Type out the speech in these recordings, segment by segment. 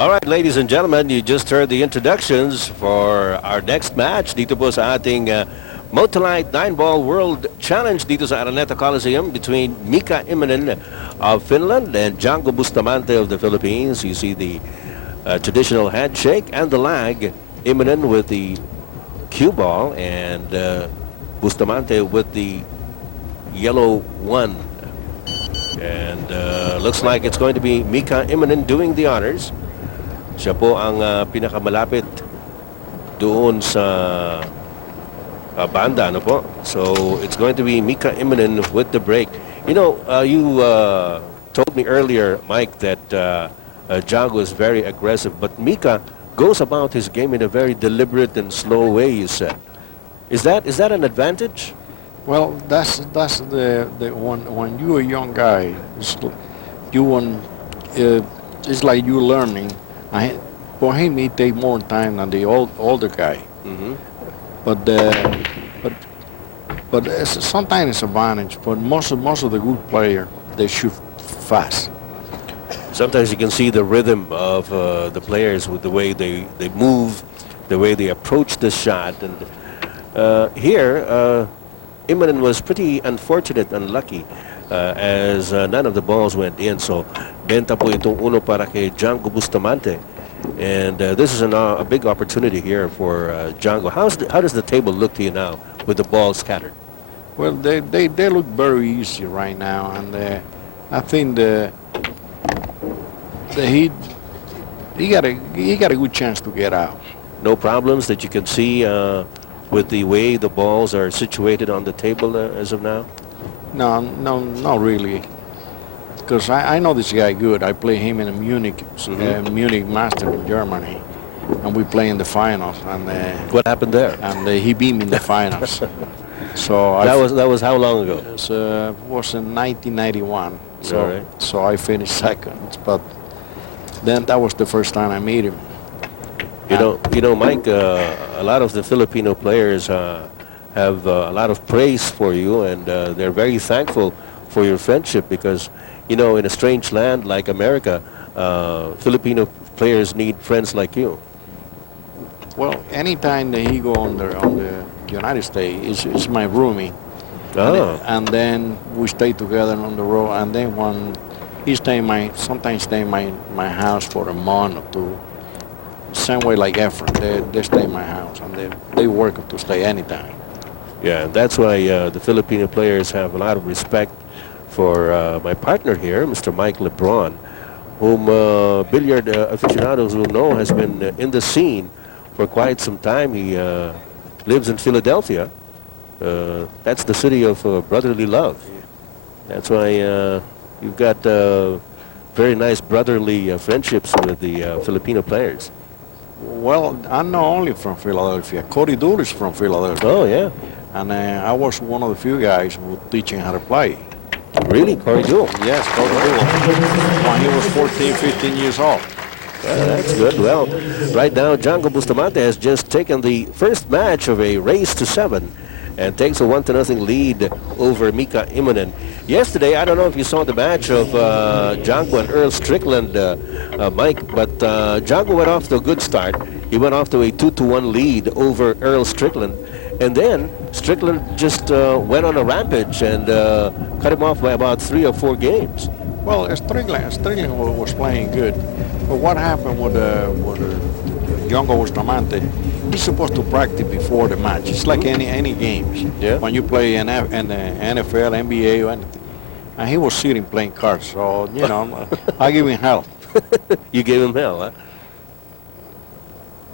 All right, ladies and gentlemen, you just heard the introductions for our next match dito po sa ating MOTOLITE 9-Ball World Challenge dito sa Araneta Coliseum between Mika Immonen of Finland and Django Bustamante of the Philippines. You see the traditional handshake and the lag. Immonen with the cue ball and Bustamante with the yellow one. And looks like it's going to be Mika Immonen doing the honors. Siya po ang pinakamalapit doon sa banda, ano po. So it's going to be Mika Immonen with the break. You know, you told me earlier, Mike, that Django is very aggressive, but Mika goes about his game in a very deliberate and slow way, you said. Is that an advantage? Well, that's the when you're a young guy, it's like you learning. For him, it take more time than the older guy. Mm-hmm. But sometimes it's advantage. But most of the good player, they shoot fast. Sometimes you can see the rhythm of the players with the way they move, the way they approach the shot. And here, Immonen was pretty unfortunate, unlucky, as none of the balls went in. So, benta po itong uno para kay Django Bustamante. And this is a big opportunity here for Django. How does the table look to you now with the balls scattered? Well, they look very easy right now, and I think he got a good chance to get out. No problems that you can see with the way the balls are situated on the table as of now? No, not really. Because I know this guy good. I play him in a Munich Master in Germany, and we play in the finals. And what happened there? And he beat me in the finals. So that was how long ago? It was in 1991. So right. So I finished second, but then that was the first time I met him. You know, Mike. A lot of the Filipino players have a lot of praise for you, and they're very thankful for your friendship because, you know, in a strange land like America, Filipino players need friends like you. Well, anytime that he go on the United States, it's my roomie. Oh. And then we stay together on the road. And then when he sometimes stay in my house for a month or two. Same way like Efren, they stay in my house and they work to stay anytime. Yeah, and that's why the Filipino players have a lot of respect for my partner here, Mr. Mike LeBron, whom billiard aficionados will know has been in the scene for quite some time. He lives in Philadelphia. That's the city of brotherly love. That's why you've got very nice brotherly friendships with the Filipino players. Well, I'm not only from Philadelphia. Cody Dool is from Philadelphia. Oh, yeah. And I was one of the few guys who teaching how to play. Really? Cody Dool? Yes, Cody Dool. When he was 14, 15 years old. That's good. Well, right now, Django Bustamante has just taken the first match of a race to 7 and takes a 1-0 lead over Mika Immonen. Yesterday, I don't know if you saw the match of Django and Earl Strickland, Mike, but Django went off to a good start. He went off to a 2-1 lead over Earl Strickland, and then Strickland just went on a rampage and cut him off by about 3 or 4 games. Well, Strickland was playing good, but what happened with Django Bustamante? He's supposed to practice before the match. It's like any games. Yeah. When you play in NFL, NBA, or anything. And he was sitting playing cards. So, you know, I give him hell. You gave him hell, huh?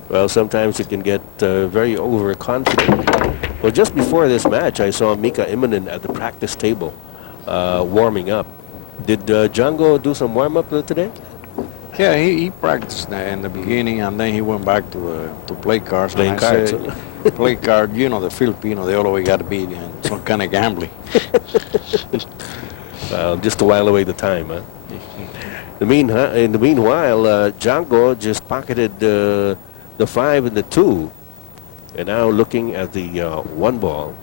Well, sometimes it can get very overconfident. Well, just before this match, I saw Mika Immonen at the practice table warming up. Did Django do some warm-up today? Yeah, he practiced in the beginning, and then he went back to play cards. Playing cards. Play card, you know, the Filipino, they always got to be in some kind of gambling. Just to while away the time, huh? In the meanwhile, Django just pocketed the 5 and the 2, and now looking at the 1 ball.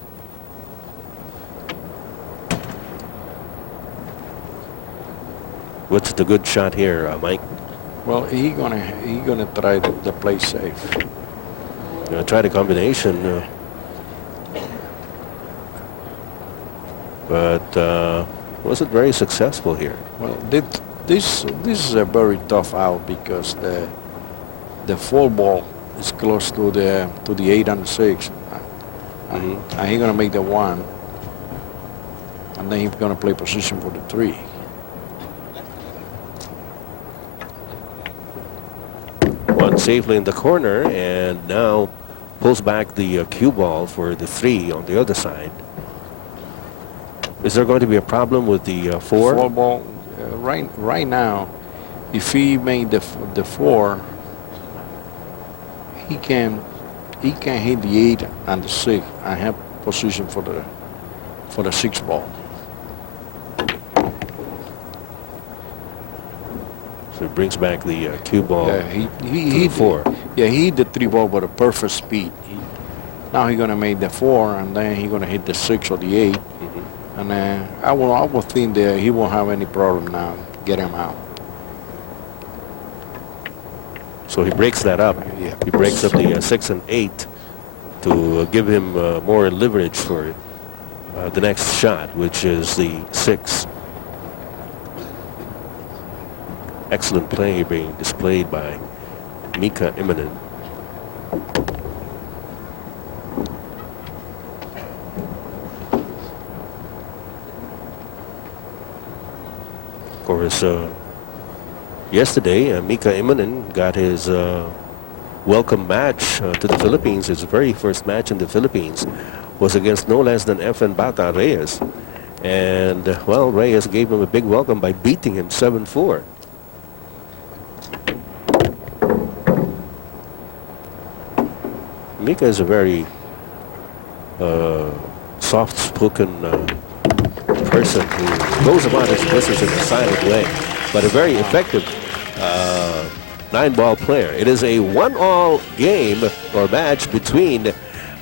What's the good shot here, Mike? Well, he gonna try to play safe. Try the combination, but wasn't very successful here. Well, this is a very tough out because the 4 ball is close to the 8 and the 6, and he's gonna make the 1, and then he's gonna play position for the 3. One safely in the corner, and now pulls back the cue ball for the 3 on the other side. Is there going to be a problem with the 4? 4 ball, right now, if he made the 4, he can hit the 8 and the 6 and have position for the 6 ball. So it brings back the cue ball. Yeah, he hit 4. Yeah, he hit the 3 ball with a perfect speed. Now he's gonna make the 4, and then he's gonna hit the 6 or the 8. And I will think that he won't have any problem now. Get him out. So he breaks that up. Yeah. He breaks up the 6 and 8 to give him more leverage for the next shot, which is the 6. Excellent play being displayed by Mika Immonen. Of course, yesterday, Mika Immonen got his welcome match to the Philippines. His very first match in the Philippines was against no less than FN Bata Reyes. And, well, Reyes gave him a big welcome by beating him 7-4. Mika is a very soft-spoken person who goes about his business in a silent way, but a very effective 9-ball player. It is a 1-all game or match between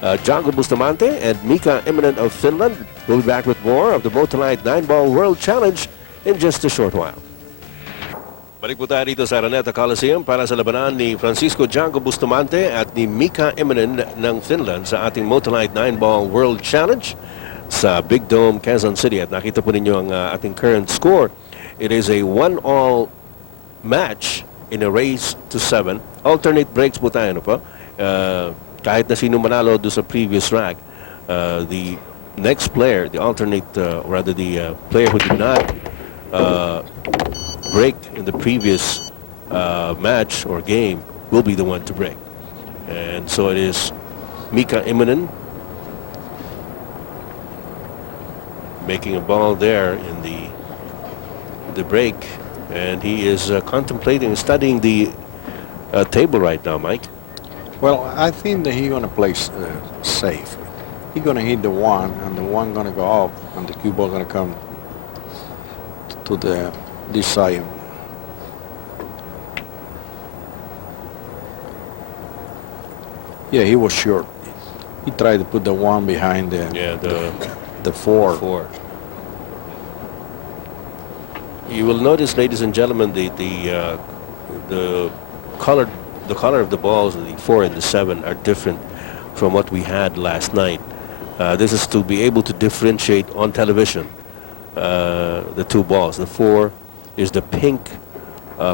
Francisco Bustamante and Mika Immonen of Finland. We'll be back with more of the MOTOLITE 9-ball World Challenge in just a short while. Balik po tayo dito sa Araneta Coliseum para sa labanan ni Francisco Francisco Bustamante at ni Mika Immonen ng Finland sa ating MOTOLITE 9-ball World Challenge sa Big Dome, Quezon City. At nakita po ninyo ang ating current score. It is a 1-all match in a race to 7. Alternate breaks po tayo, no po? Kahit na sino manalo doon sa previous rack, the next player, the alternate, rather the player who did not break in the previous match or game will be the one to break. And so it is Mika Immonen making a ball there in the break, and he is contemplating, studying the table right now, Mike. Well, I think that he's gonna play safe. He's gonna hit the 1, and the 1 gonna go up, and the cue ball gonna come to this side. Yeah, he was short. He tried to put the 1 behind the 4. 4. You will notice, ladies and gentlemen, the color of the balls, the 4 and the 7, are different from what we had last night. This is to be able to differentiate on television the 2 balls. The 4 is the pink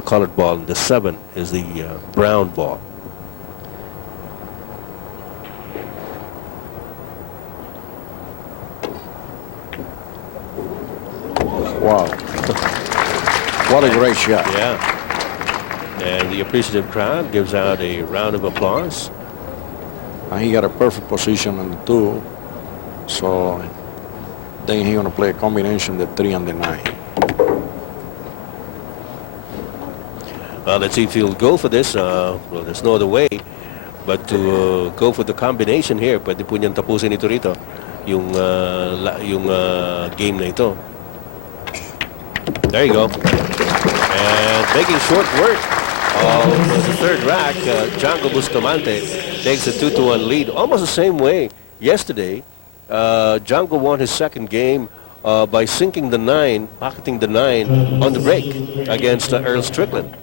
colored ball, and the 7 is the brown ball. Wow. What a great shot. Yeah. And the appreciative crowd gives out a round of applause. And he got a perfect position on the 2. So then he's going to play a combination, the 3 and the 9. Let's see if he'll go for this. Well, there's no other way but to go for the combination here. Pwede po niyang tapusin ito rito, yung game na ito. There you go. And making short work of the third rack, Francisco Bustamante takes a 2-1 lead. Almost the same way yesterday. Django won his second game by sinking the 9, pocketing the 9 on the break against Earl Strickland.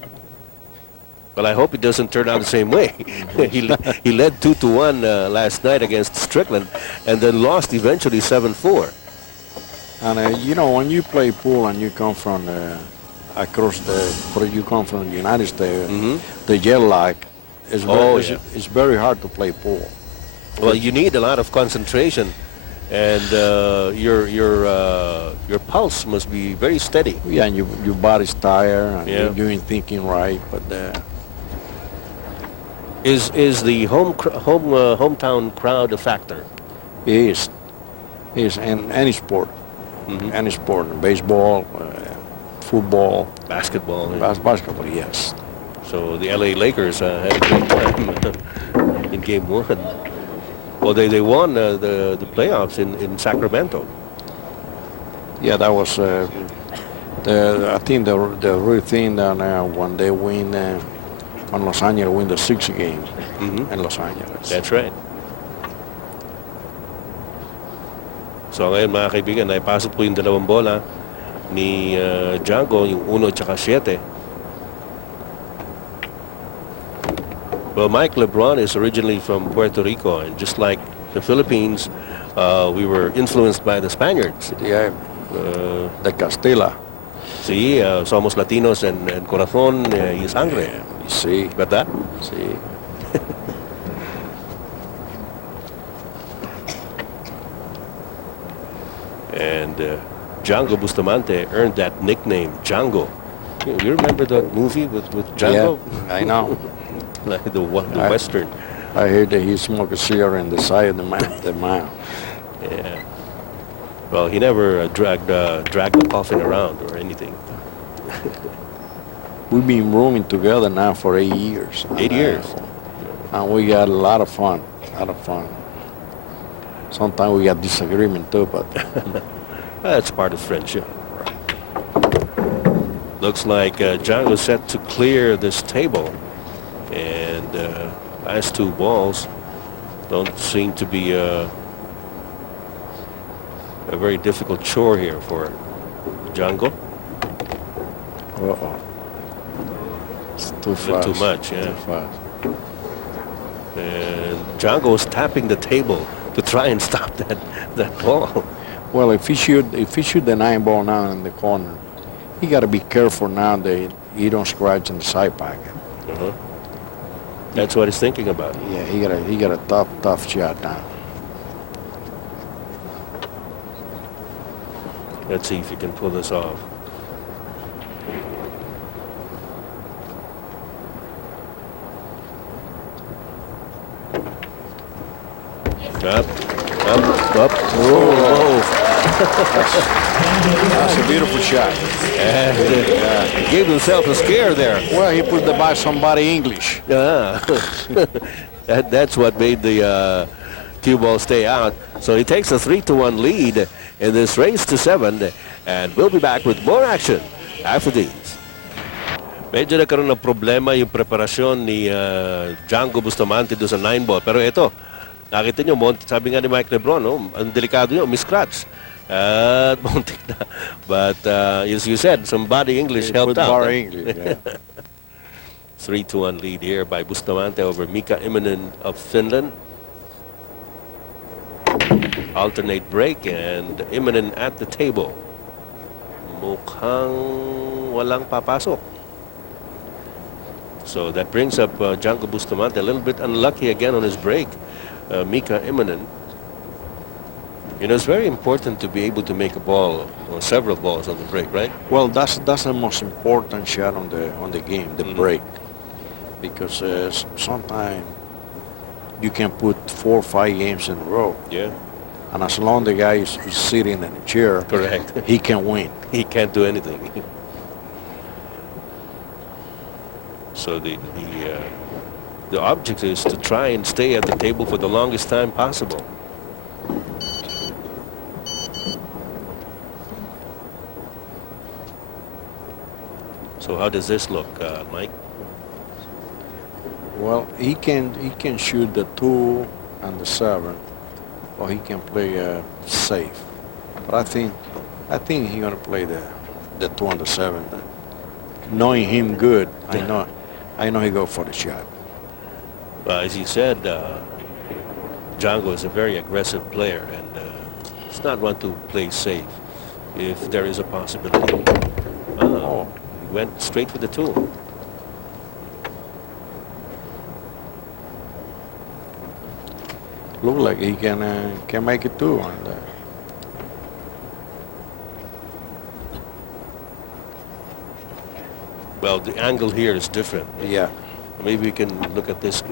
Well, I hope it doesn't turn out the same way. he led 2-1 last night against Strickland, and then lost eventually 7-4. And you know, when you play pool and you come from you come from the United States, the jet lag is it's very hard to play pool. Well, you need a lot of concentration, and your pulse must be very steady. Yeah, and your body's tired, and you ain't thinking right. But is the hometown crowd a factor? It is in any sport, any sport, baseball, football, basketball. Basketball, yes. So the LA Lakers had a great time in Game 1. Well, they won the playoffs in Sacramento. Yeah, that was I think the real thing that when they win on Los Angeles, win the 6th game in Los Angeles. That's right. So ngayon mga kaibigan, naipasok po yung dalawang bola ni Django, yung 1 at 7. Well, Mike LeBron is originally from Puerto Rico, and just like the Philippines, we were influenced by the Spaniards. Yeah, the Castilla. Sí, somos Latinos en corazón y sangre. Sí. ¿Verdad? Sí. And Django Bustamante earned that nickname, Django. You remember that movie with Django? Yeah, I know. Like the Western. I heard that he smoked a cigarette in the side of the mouth. Yeah. Well, he never dragged the coffin around or anything. We've been rooming together now for 8 years. 8 years. And we got a lot of fun. Sometimes we got disagreement too, but that's part of friendship. Looks like Django's set to clear this table. And last 2 balls don't seem to be a very difficult chore here for Django. Uh-oh. It's too fast. Too much, yeah. Too fast. And Django was tapping the table to try and stop that ball. Well, if he shoot the 9 ball now in the corner, he got to be careful now that he don't scratch in the side pocket. That's what he's thinking about. Yeah, he got a tough shot now. Let's see if he can pull this off. Up. Oh. That's a beautiful shot. He gave himself a scare there. Well, he put the by somebody English. Yeah. That's what made the cue ball stay out. So he takes a 3-1 lead in this race to 7, and we'll be back with more action after these. Medyo nagkaroon ng problema yung preparasyon ni Django Bustamante doon sa 9 ball. Pero ito, nakita nyo, sabi nga ni Mike LeBron, ang delikado nyo, miscratch. At muntik na. But as you said, some body English helped out. English, yeah. 3-1 lead here by Bustamante over Mika Immonen of Finland. Alternate break, and Immonen at the table. Mukhang walang papasok. So that brings up Django Bustamante, a little bit unlucky again on his break. Mika Immonen. You know, it's very important to be able to make a ball or several balls on the break, right? Well, that's the most important shot on the game, the break, because sometimes you can put 4 or 5 games in a row. Yeah. And as long as the guy is sitting in a chair, correct, he can win. He can't do anything. So the object is to try and stay at the table for the longest time possible. So how does this look, Mike? Well, he can shoot the 2 and the 7, or he can play safe. But I think he's gonna play the 2 and the 7. Knowing him good, I know he go for the shot. Well, as you said, Django is a very aggressive player, and it's not one to play safe if there is a possibility. Oh, He went straight for the 2. look like he can make it too. And, Well, the angle here is different. yeah. Maybe we can look at this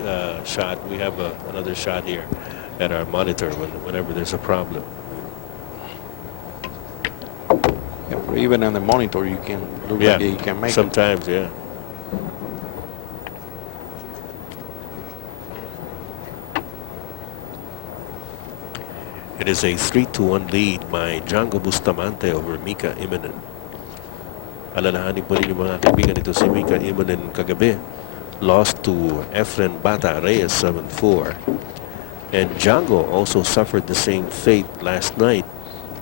shot. We have another shot here at our monitor whenever there's a problem. Yeah, but even on the monitor, you can look like he can make sometimes, yeah. It is a 3-1 lead by Django Bustamante over Mika Immonen. Alalahanin po ninyo mga kaibigan, ito si Mika Immonen kagabi. Lost to Efren Bata Reyes 7-4. And Django also suffered the same fate last night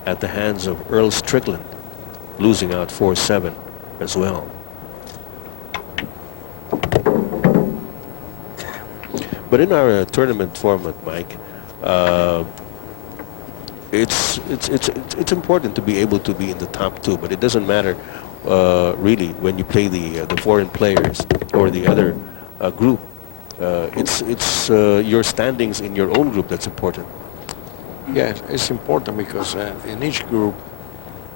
at the hands of Earl Strickland, losing out 4-7 as well. But in our tournament format, Mike, it's important to be able to be in the top 2, but it doesn't matter really when you play the foreign players or the other group. It's your standings in your own group that's important. Yes, it's important because in each group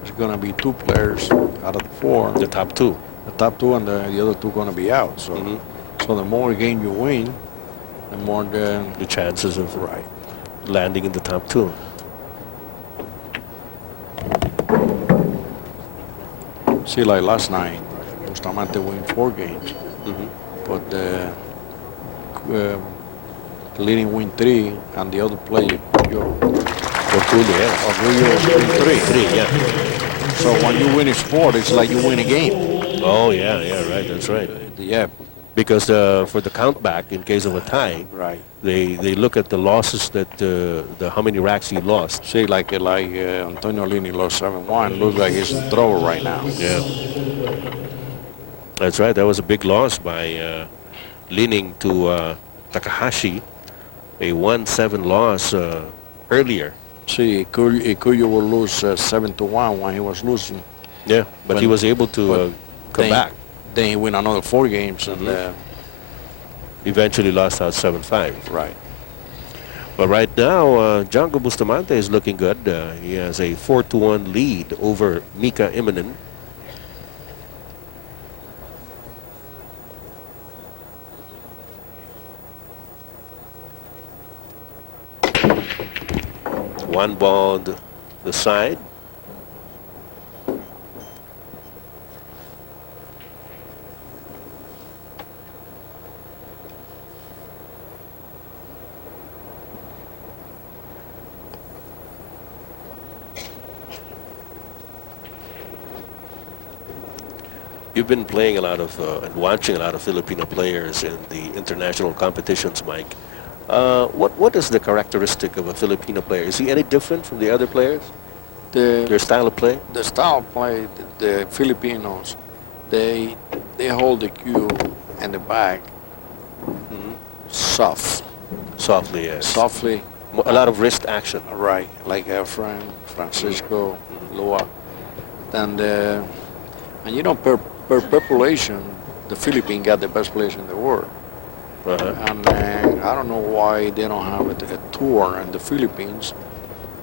there's going to be 2 players out of the 4. The top 2. The top 2 and the other 2 going to be out. So, so the more game you win, the more the chances of landing in the top 2. See, like last night, Bustamante win 4 games, but the leading win 3, and the other player, Ortulio, win 3. Yeah. So when you win a sport, it's like you win a game. Oh yeah, right. That's right. Yeah. Because for the count back, in case of a tie, they look at the losses that how many racks you lost. See, like Antonio Lini lost 7-1. Looks like he's in trouble right now. Yeah. That's right. That was a big loss by Lining to Takahashi, a 1-7 loss earlier. See, Ikuyo will lose 7-1 when he was losing. Yeah, but he was able to come back. Then he win another 4 games and eventually lost out 7-5. Right. But right now, Django Bustamante is looking good. He has a 4-1 lead over Mika Immonen. One ball on the side. You've been playing a lot of and watching a lot of Filipino players in the international competitions, Mike. What is the characteristic of a Filipino player? Is he any different from the other players? Their style of play? The style of play, the Filipinos, they hold the cue and the bag Softly, yes. Softly. A lot of wrist action. Right, like Efren, Francisco, Lua. And you know, per population, the Philippines got the best players in the world. And I don't know why they don't have a tour in the Philippines.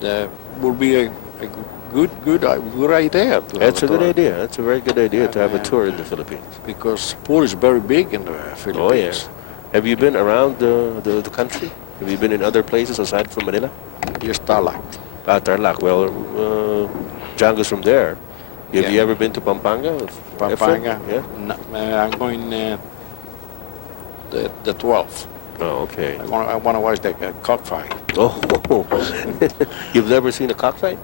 That would be a good idea. That's a good idea. That's a very good idea to have a tour in the Philippines. Because sport is very big in the Philippines. Oh, yes. Have you been around the country? Have you been in other places aside from Manila? Just Tarlac. Tarlac. Well, Django's from there. Have you ever been to Pampanga? Pampanga? Yeah. No, I'm going the 12th. Oh, okay. I want to watch the cockfight. Oh, you've never seen a cockfight?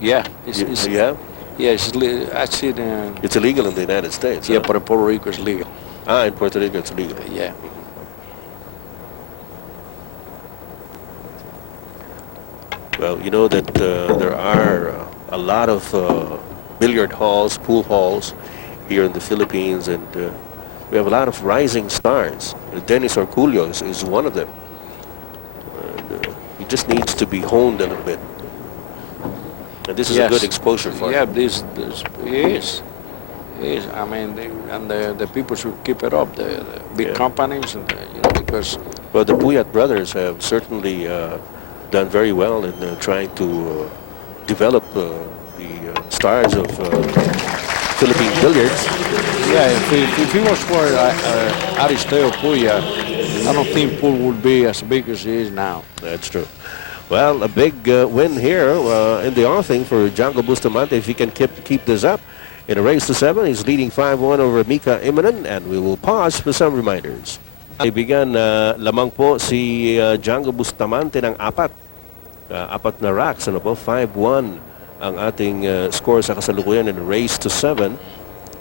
Yeah. You have? Yeah, actually, it's illegal in the United States. Yeah, but in Puerto Rico it's legal. Ah, in Puerto Rico it's legal. Well, you know that there are a lot of billiard halls, pool halls here in the Philippines, and we have a lot of rising stars. Dennis Orculio is one of them. And, he just needs to be honed a little bit. And this is a good exposure for him. This is. Yes, I mean, the people should keep it up. The big companies, and because. Well, the Puyat brothers have certainly done very well in trying to develop the stars of Philippine billiards. Yeah, if it was for Aristeo Puya, I don't think pool would be as big as it is now. That's true. Well, a big win here in the offing for Django Bustamante. If he can keep this up in a race to 7, he's leading 5-1 over Mika Immonen, and we will pause for some reminders. Ibigan lamang po si Django Bustamante ng apat na racks, ano po, 5-1 ang ating score sa kasalukuyan in a race to 7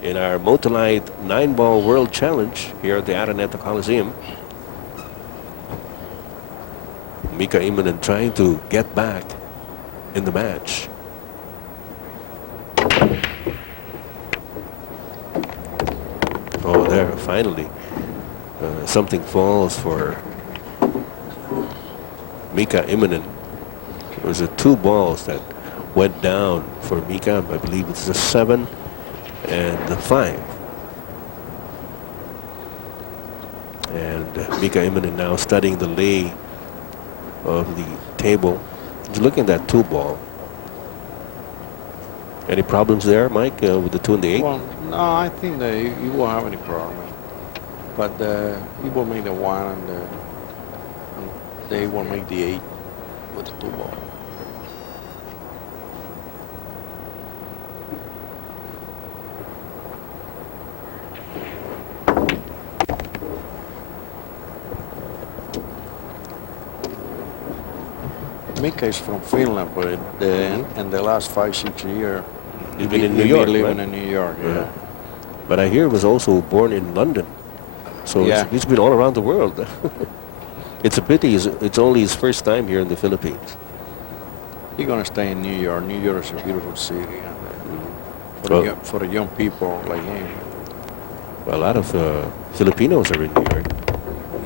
in our MOTOLITE 9-ball World Challenge here at the Araneta Coliseum. Mika Immonen trying to get back in the match. Oh, there, finally. Something falls for Mika Immonen. It was 2 balls that went down for Mika. I believe it's the 7 and the 5. And Mika Immonen now studying the lay of the table. He's looking at that 2 ball. Any problems there, Mike, with the 2 and the 8? Well, no, I think that you won't have any problem. But he will make the 1 and they will make the 8 with the 2 ball. Mika is from Finland, but in the last 5-6 years, he's been in New York, living right? in New York. Yeah. But I hear he was also born in London, so he's been all around the world. It's a pity it's only his first time here in the Philippines. He's gonna stay in New York. New York is a beautiful city, and for the young people like him. Well, a lot of Filipinos are in New York.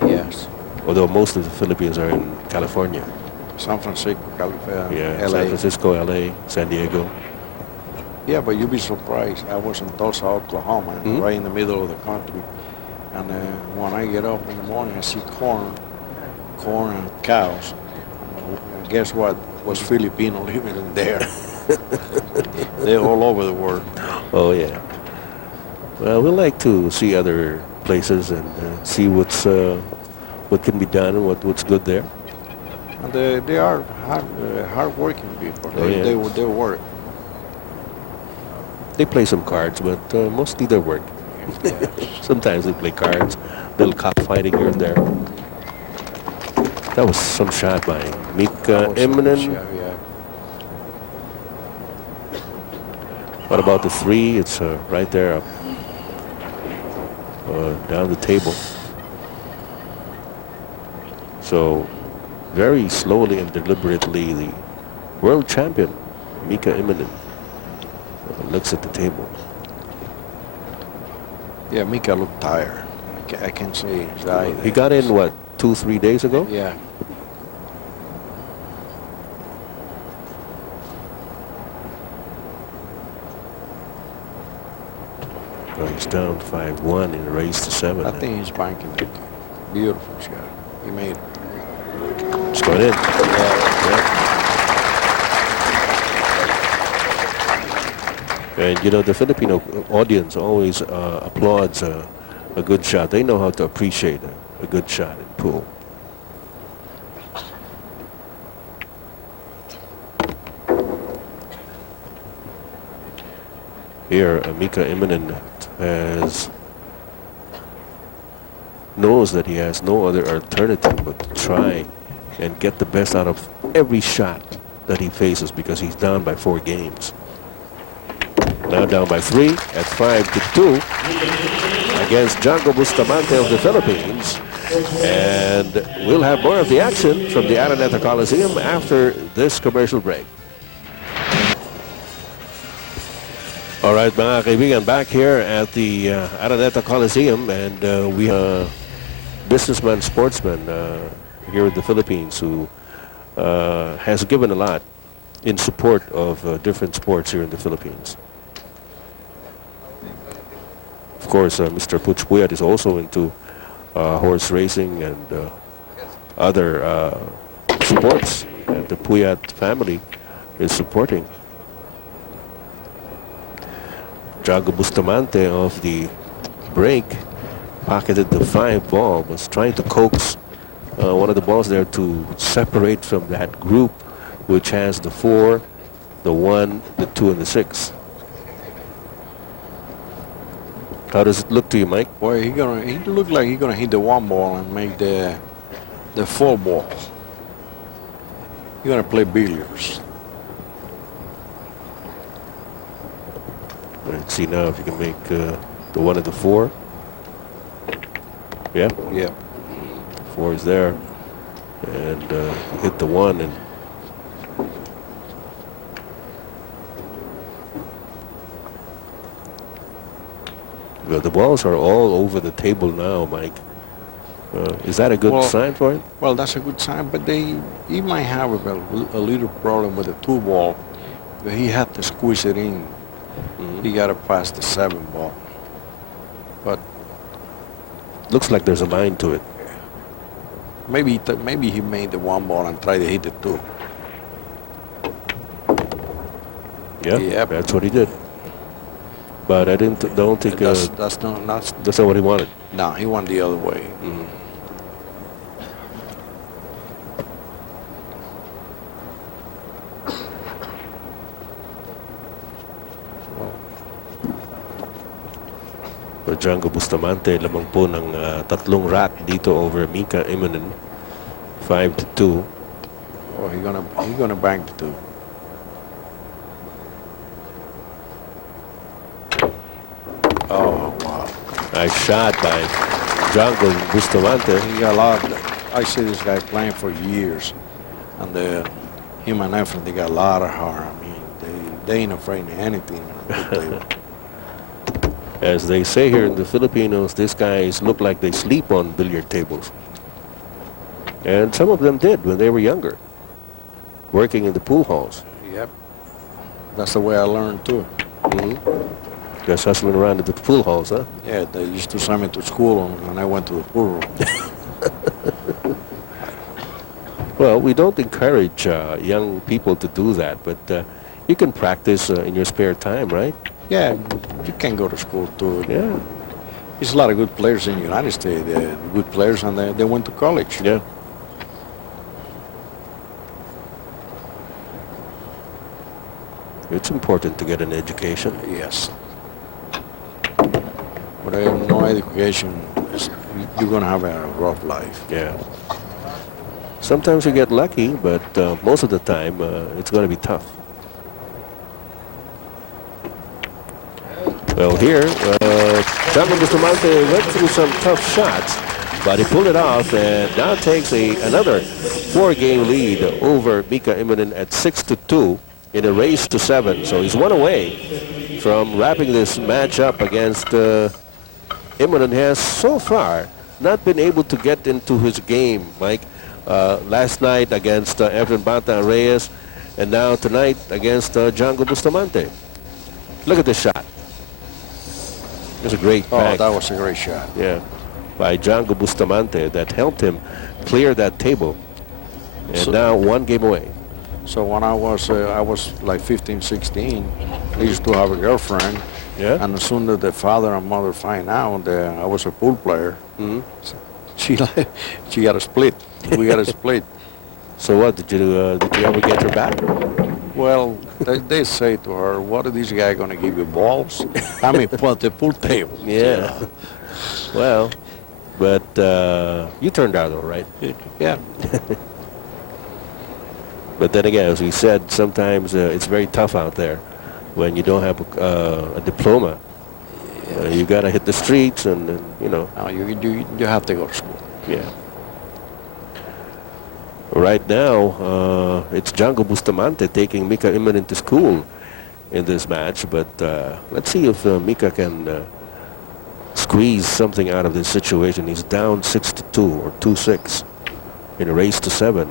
Yes. Although most of the Filipinos are in California. San Francisco, California, Yeah, LA. San Francisco, LA, San Diego. Yeah, but you'll be surprised. I was in Tulsa, Oklahoma, right in the middle of the country. And when I get up in the morning, I see corn and cows. And guess what? Was Filipino living in there. They're all over the world. Oh, yeah. Well, we like to see other places and see what can be done and what's good there. And they are hard-working people. They work. They play some cards, but mostly they work. Yeah. Sometimes they play cards, little cockfighting here and there. That was some shot by Mika Immonen. Yeah. What about the 3? It's right there up down the table. So very slowly and deliberately, the world champion, Mika Immonen, looks at the table. Yeah, Mika looked tired. I can see his eye. He got in, what, 2-3 days ago? Yeah. Well, he's down 5-1 in a race to 7. I think he's banking it. Beautiful shot. He made it. It's going in. Yeah. And, you know, the Filipino audience always applauds a good shot. They know how to appreciate a good shot in pool. Here, Mika Immonen knows that he has no other alternative but to try and get the best out of every shot that he faces because he's down by 4 games. Now down by 3 at 5-2 against Django Bustamante of the Philippines. And we'll have more of the action from the Araneta Coliseum after this commercial break. All right, mga kaibigan, back here at the Araneta Coliseum, and we have businessman, sportsman here in the Philippines who has given a lot in support of different sports here in the Philippines. Of course, Mr. Puch Puyat is also into horse racing and other sports that the Puyat family is supporting. Jago Bustamante of the break pocketed the 5 ball, was trying to coax one of the balls there to separate from that group, which has the 4, the 1, the 2, and the 6. How does it look to you, Mike? Well, he look like he's gonna hit the 1 ball and make the 4 ball. He's gonna play billiards. Let's see now if you can make the 1 and the 4. Yeah. Yeah. 4 is there, and hit the 1 and. Well, the balls are all over the table now, Mike. Is that a good sign for him? Well, that's a good sign, but he might have a little problem with the 2 ball. But he had to squeeze it in. He got to pass the 7 ball. But looks like there's a line to it. Maybe he made the 1 ball and tried to hit the 2. Yeah, that's what he did. But I don't think that's not what he wanted. No, he went the other way. Django Bustamante lamang po ng 3 rack dito over Mika Immonen, 5-2. Oh, he's gonna bank the 2. Oh wow! Nice shot by Django Bustamante. He got a lot. I see this guy playing for years, and him and Efren, they got a lot of heart. I mean, they ain't afraid of anything. As they say here in the Filipinos, these guys look like they sleep on billiard tables. And some of them did when they were younger, working in the pool halls. Yep. That's the way I learned too. Just hustling around at the pool halls, huh? Yeah, they used to send me to school and I went to the pool room. Well, we don't encourage young people to do that, but you can practice in your spare time, right? Yeah, you can go to school too. Yeah. There's a lot of good players in the United States. They're good players, and they went to college. Yeah. It's important to get an education. Yes. But no education, you're going to have a rough life. Yeah. Sometimes you get lucky, but most of the time it's going to be tough. Well, here, Django Bustamante went through some tough shots, but he pulled it off and now takes another 4-game lead over Mika Immonen at 6-2 in a race to 7. So he's 1 away from wrapping this match up against Immonen. Has so far not been able to get into his game, Mike. Last night against Efren Banta Reyes, and now tonight against Django Bustamante. Look at this shot. It was a great pack. Oh, that was a great shot. Yeah, by Django Bustamante that helped him clear that table. And so, now 1 game away. So when I was like 15, 16, I used to have a girlfriend. Yeah. And as soon as the father and mother find out that I was a pool player, she got a split. We got a split. So what, did you ever get her back? Well, they say to her, what are these guys going to give you, balls? I mean, the pool table. Yeah. Well, but you turned out all right. Yeah. But then again, as we said, sometimes it's very tough out there when you don't have a diploma. You got to hit the streets and you know. No, you have to go to school. Yeah. Right now, it's Django Bustamante taking Mika Immonen to school in this match, but let's see if Mika can squeeze something out of this situation. He's down 6-2 or 2-6 in a race to 7.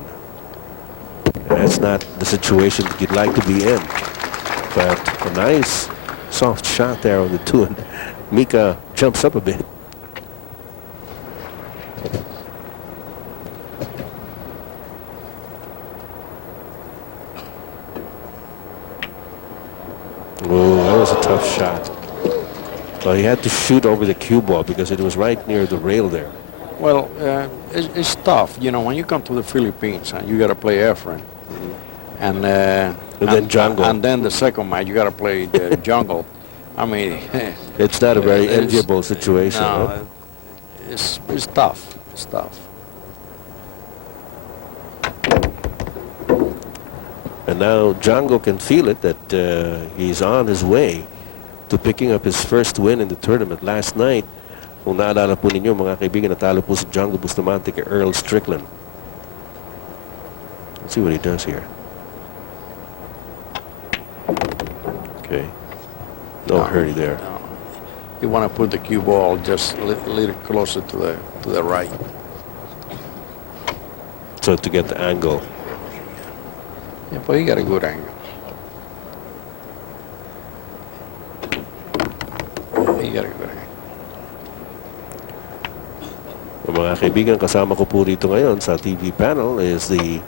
And that's not the situation that you'd like to be in. But a nice soft shot there on the 2, and Mika jumps up a bit. Oh, that was a tough shot. Well, he had to shoot over the cue ball because it was right near the rail there. Well, it's tough. You know, when you come to the Philippines and you got to play Efren, and then Jungle. and then the second match you got to play the Jungle. I mean, it's not a very enviable situation. No, huh? it's tough. It's tough. And now Django can feel it that he's on his way to picking up his first win in the tournament. Last night, kung naalala po ninyo mga kaibigan, natalo po si Django Bustamante kay Earl Strickland. Let's see what he does here. Okay. No hurry there. No. You want to put the cue ball just a little closer to the right. So to get the angle. Yeah, but he got a good angle. He got a good angle. Mga kaibigan, kasama ko po rito ngayon sa TV panel is the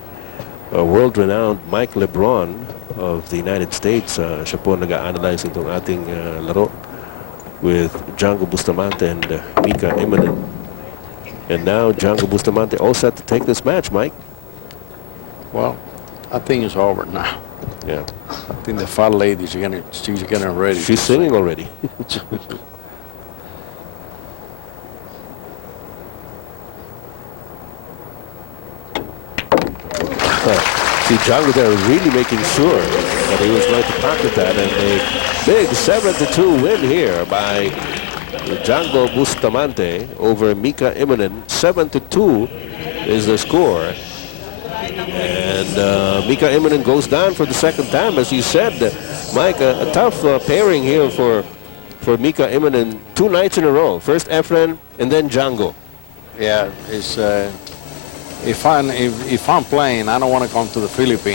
world-renowned Mike LeBron of the United States. Siya po nag-a-analyze itong ating laro with Django Bustamante and Mika Immonen. And now Django Bustamante all set to take this match, Mike. Well, I think it's over now. Yeah. I think the fat lady, she's getting ready. She's singing already. See, Django there really making sure that he was going to pocket that, and a big 7-2 win here by Django Bustamante over Mika Immonen. 7-2 is the score. And Mika Immonen goes down for the second time, as you said, Mike. A tough pairing here for Mika Immonen 2 nights in a row. First Efren and then Django. Yeah, it's if I'm playing, I don't want to come to the Philippines.